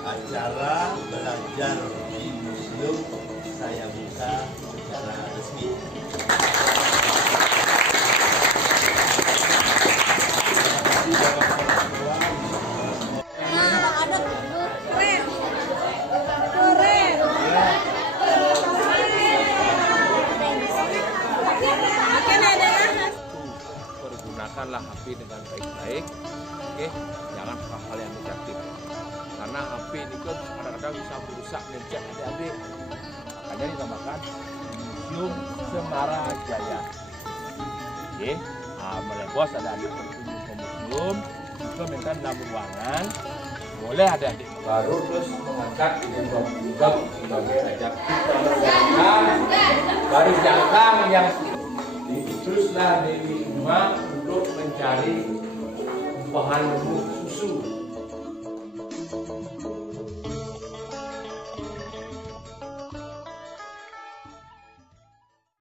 Acara belajar di museum saya buka secara resmi. Pergunakanlah HP dengan baik-baik, oke? Jangan hal-hal yang negatif. Karena HP ini kan kadang-kadang bisa merusak mindset adik-adik. Makanya dinamakan Museum Semarajaya. Oke, mulai bos ada adik berkunjung ke museum, juga minta 6 ruangan. Boleh adik-adik baru terus mengangkat ini juga sebagai ajak kita baru datang yang diutuslah Dewi Uma untuk mencari bahan susu.